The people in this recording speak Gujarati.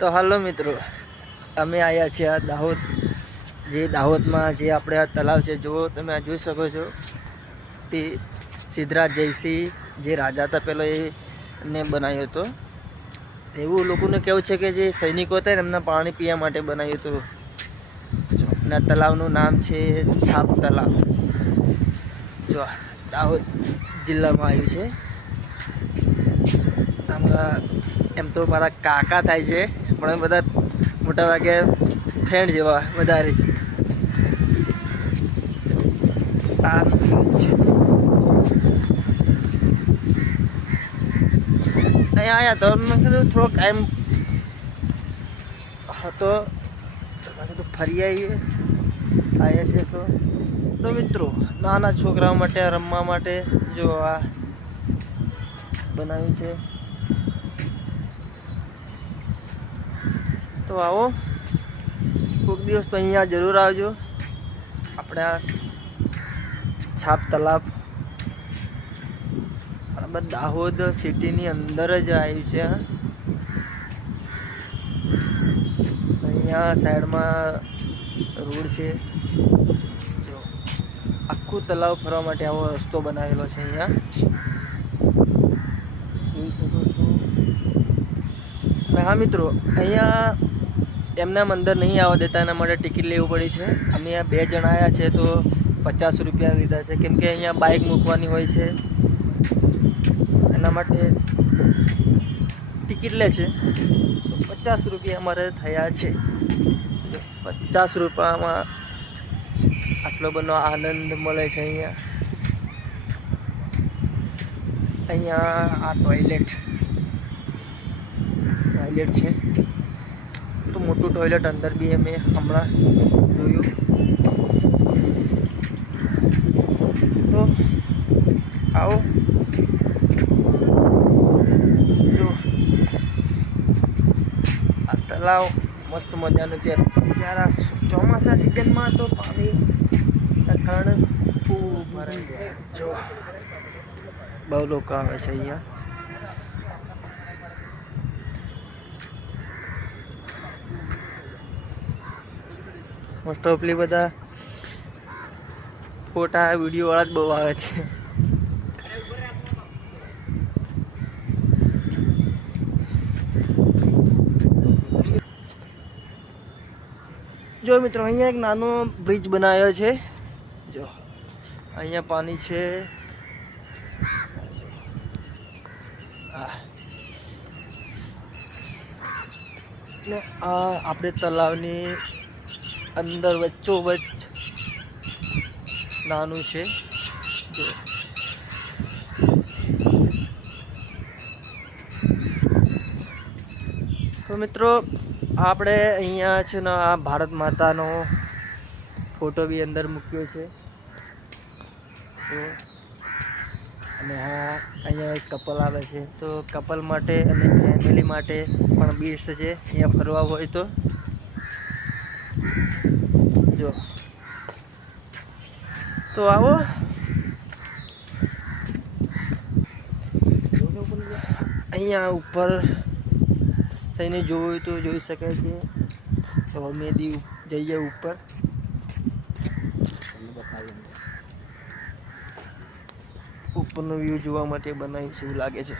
તો હાલો મિત્રો, અમે આવ્યા છીએ આ દાહોદ. જે દાહોદમાં જે આપણે આ તલાવ છે, જો તમે આ જોઈ શકો છો, તે સિદ્ધરાજ જયસિંહ જે રાજા હતા પેલો એને બનાવ્યો હતો. એવું લોકોને કહેવું છે કે જે સૈનિકો હતા ને એમના પાણી પીવા માટે બનાવ્યું હતું. અને આ તલાવનું નામ છે છાપ તલાવ. જો દાહોદ જિલ્લામાં આવ્યું છે. એમ તો મારા કાકા થાય છે, પણ બધા મોટા ભાગે ફ્રેન્ડ જેવા વધારે છે. આ છે અહીંયા આવ્યા તો મેં કીધું થોડોક ટાઈમ હતો, મેં કીધું ફરી આવ્યા છે. તો મિત્રો, નાના છોકરાઓ માટે રમવા માટે જો આ બનાવ્યું છે. તો આવો કોઈક દિવસ તો અહીંયા જરૂર આવજો. આપણે આ છાપ તલાવ દાહોદ સિટીની અંદર જ આવ્યું છે. અહીંયા સાઈડમાં રોડ છે. જો આખું તલાવ ફરવા માટે આવો રસ્તો બનાવેલો છે. અહીંયા જોઈ શકો છો. અને હા મિત્રો, અહીંયા એમના અંદર નહીં આવવા દેતા, એના માટે ટિકિટ લેવું પડી છે. અમે આ 2 જણા આવ્યા છે તો 50 રૂપિયા લીધા છે, કેમ કે અહીંયા બાઇક મૂકવાની હોય છે, એના માટે ટિકિટ લે છે. 50 રૂપિયા અમારે થયા છે. 50 રૂપિયામાં આટલો બધો આનંદ મળે છે. અહીંયા આ ટોયલેટ છે. તો મોટું ટોયલેટ અંદર બી અમે હમણાં જોયું. તો આવો જો આ તલાવ મસ્ત મજાનું છે. ત્યારે આ ચોમાસા સિઝનમાં તો પાણી કારણ ખૂબ ભરાઈ જાય. જો બહુ લોકો આવે છે અહીંયા. મોસ્ટ ઓફલી બધા ફોટા વિડીયો વાળા જ બહુ આવે છે. જો મિત્રો, અહીંયા એક નાનો બ્રિજ બનાવ્યો છે. જો અહીંયા પાણી છે. ને આ આપણે તલાવની અંદર વચ્ચોવચ્ચ નાનું છે. તો મિત્રો, આપણે અહીંયા છે ને આ ભારત માતાનો ફોટો બી અંદર મૂક્યો છે. અને હા, અહીંયા એક કપલ આવે છે, તો કપલ માટે અને ફેમિલી માટે પણ બેસ્ટ છે અહીંયા ફરવા હોય તો. જો તો આવો. અહીંયા ઉપર થઈને જોયું તો જોઈ શકાય છે. તો અમે જઈએ ઉપર. ઉપરનો વ્યૂ જોવા માટે બનાવ્યું છે એવું લાગે છે.